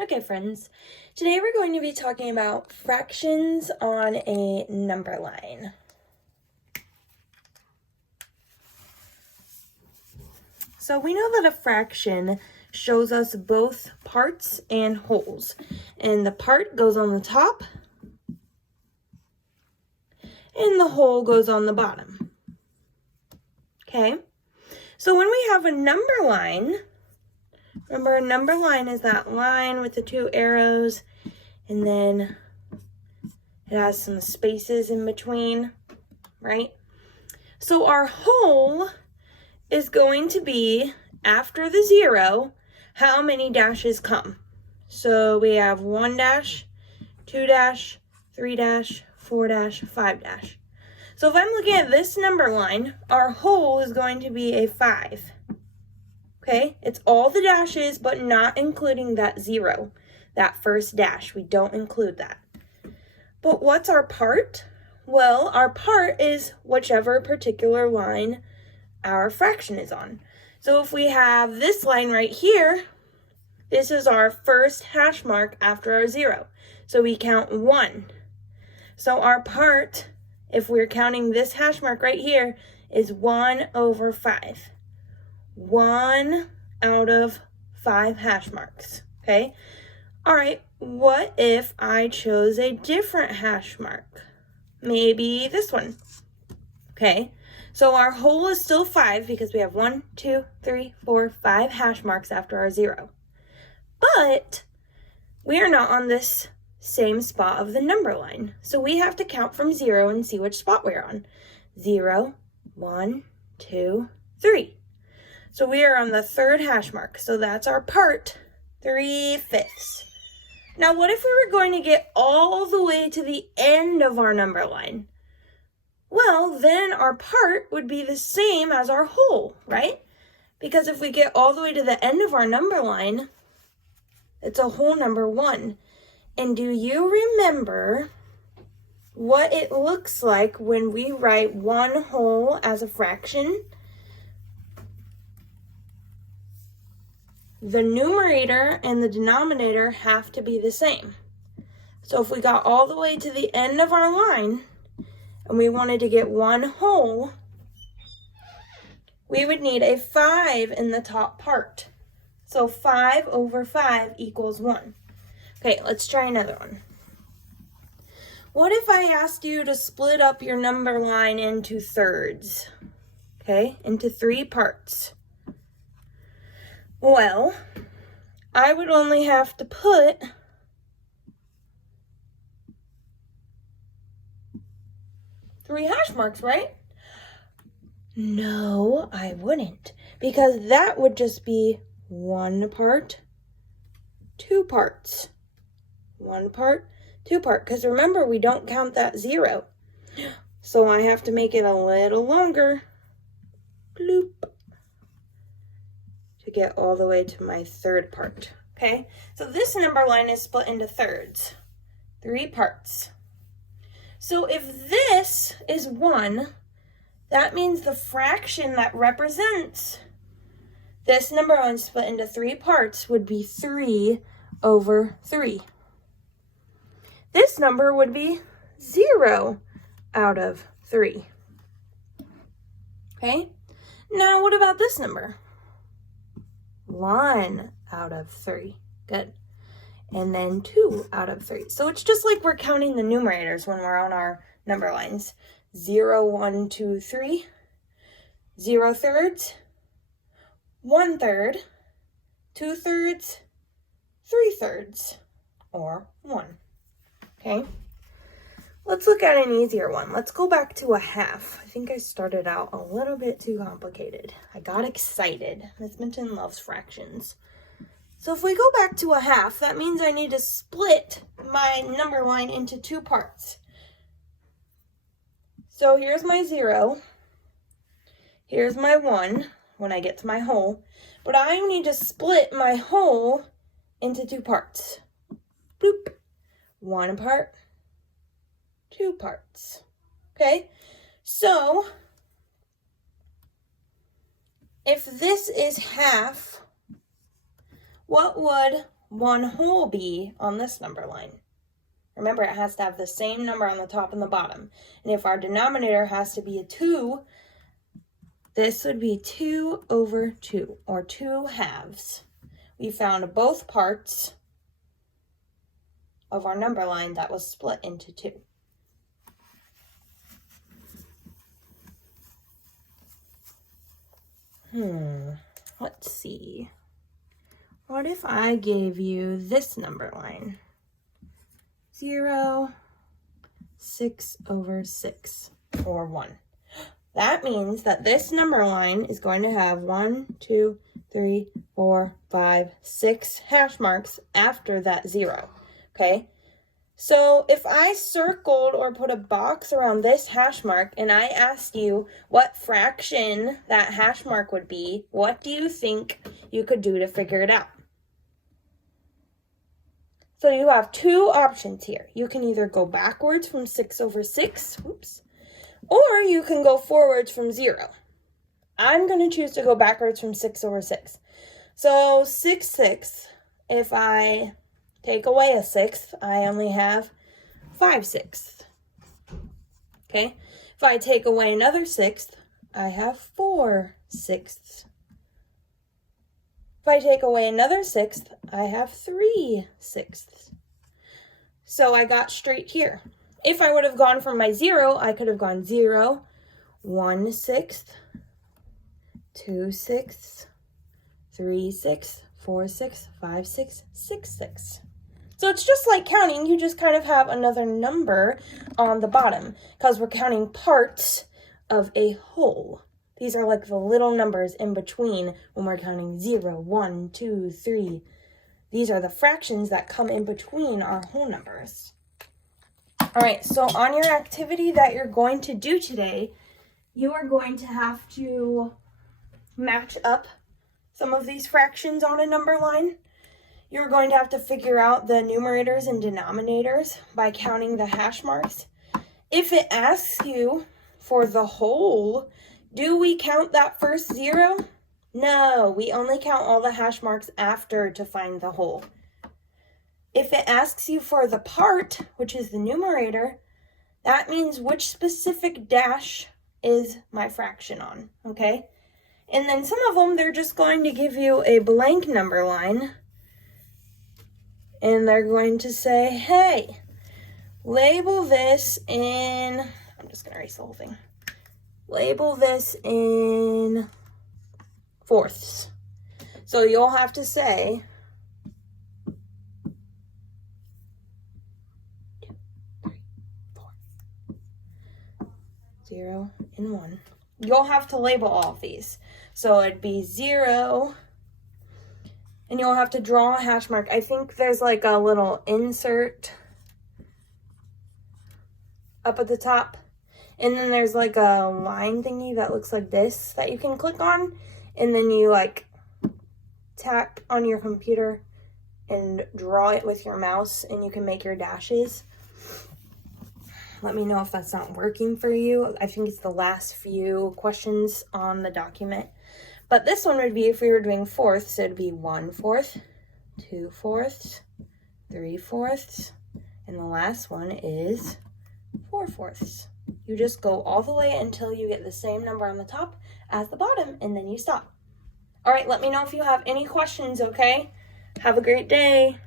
Okay, friends, today we're going to be talking about fractions on a number line. So we know that a fraction shows us both parts and wholes, and the part goes on the top and the whole goes on the bottom. Okay, so when we have a number line, remember a number line is that line with the two arrows and then it has some spaces in between, right? So our whole is going to be, after the 0, how many dashes come. So we have 1 dash, 2 dash, 3 dash, 4 dash, 5 dash. So if I'm looking at this number line, our whole is going to be a 5. Okay, it's all the dashes, but not including that 0, that first dash. We don't include that. But what's our part? Well, our part is whichever particular line our fraction is on. So if we have this line right here, this is our first hash mark after our 0. So we count 1. So our part, if we're counting this hash mark right here, is 1 over 5. 1 out of 5 hash marks, okay? All right, what if I chose a different hash mark? Maybe this one, okay? So our whole is still 5 because we have 1, 2, 3, 4, 5 hash marks after our 0. But we are not on this same spot of the number line. So we have to count from 0 and see which spot we're on. 0, 1, 2, 3. So we are on the 3rd hash mark. So that's our part, 3/5. Now what if we were going to get all the way to the end of our number line? Well, then our part would be the same as our whole, right? Because if we get all the way to the end of our number line, it's a whole number 1. And do you remember what it looks like when we write 1 whole as a fraction? The numerator and the denominator have to be the same. So if we got all the way to the end of our line and we wanted to get 1 whole, we would need a 5 in the top part. So 5 over 5 equals 1. Okay, let's try another one. What if I asked you to split up your number line into thirds? Okay, into 3 parts. Well, I would only have to put three hash marks, right? No, I wouldn't, because that would just be 1 part, 2 parts. 1 part, 2 part, because remember, we don't count that 0. So I have to make it a little longer. Bloop. To get all the way to my 3rd part, okay? So this number line is split into thirds, 3 parts. So if this is 1, that means the fraction that represents this number line split into 3 parts would be 3 over 3. This number would be 0 out of 3. Okay? Now what about this number? 1 out of 3. Good. And then 2 out of 3. So it's just like we're counting the numerators when we're on our number lines. 0, 1, 2, 3. 0 thirds. 1 third. 2 thirds. 3 thirds. Or 1. Okay? Let's look at an easier one. Let's go back to a half. I think I started out a little bit too complicated. I got excited. Miss Minton loves fractions. So if we go back to a half, that means I need to split my number line into 2 parts. So here's my 0. Here's my 1 when I get to my whole. But I need to split my whole into 2 parts. Bloop. 1 part. 2 parts. Okay, so if this is half, what would one whole be on this number line? Remember, it has to have the same number on the top and the bottom. And if our denominator has to be a 2, this would be 2 over 2, or 2 halves. We found both parts of our number line that was split into 2. Let's see. What if I gave you this number line? 0, 6 over 6, or 1. That means that this number line is going to have 1, 2, 3, 4, 5, 6 hash marks after that 0, okay? So if I circled or put a box around this hash mark and I asked you what fraction that hash mark would be, what do you think you could do to figure it out? So you have two options here. You can either go backwards from 6 over 6, or you can go forwards from 0. I'm going to choose to go backwards from 6 over 6. So 6/6, if I take away a 6th, I only have 5/6. Okay? If I take away another 6th, I have 4/6. If I take away another 6th, I have 3/6. So I got straight here. If I would have gone from my 0, I could have gone 0, 1/6, 2/6, 3/6, 4/6, 5/6, 6/6. So it's just like counting, you just kind of have another number on the bottom because we're counting parts of a whole. These are like the little numbers in between when we're counting 0, 1, 2, 3. These are the fractions that come in between our whole numbers. All right, so on your activity that you're going to do today, you are going to have to match up some of these fractions on a number line. You're going to have to figure out the numerators and denominators by counting the hash marks. If it asks you for the whole, do we count that first 0? No, we only count all the hash marks after to find the whole. If it asks you for the part, which is the numerator, that means which specific dash is my fraction on, okay? And then some of them, they're just going to give you a blank number line. And they're going to say, hey, label this in, I'm just going to erase the whole thing. Label this in fourths. So you'll have to say 2, 3, 4, 0 and 1. You'll have to label all of these. So it'd be 0, and you'll have to draw a hash mark. I think there's like a little insert up at the top. And then there's like a line thingy that looks like this that you can click on. And then you like tap on your computer and draw it with your mouse and you can make your dashes. Let me know if that's not working for you. I think it's the last few questions on the document. But this one would be if we were doing fourths, it'd be 1/4, 2/4, 3/4, and the last one is 4/4. You just go all the way until you get the same number on the top as the bottom, and then you stop. All right, let me know if you have any questions, okay? Have a great day.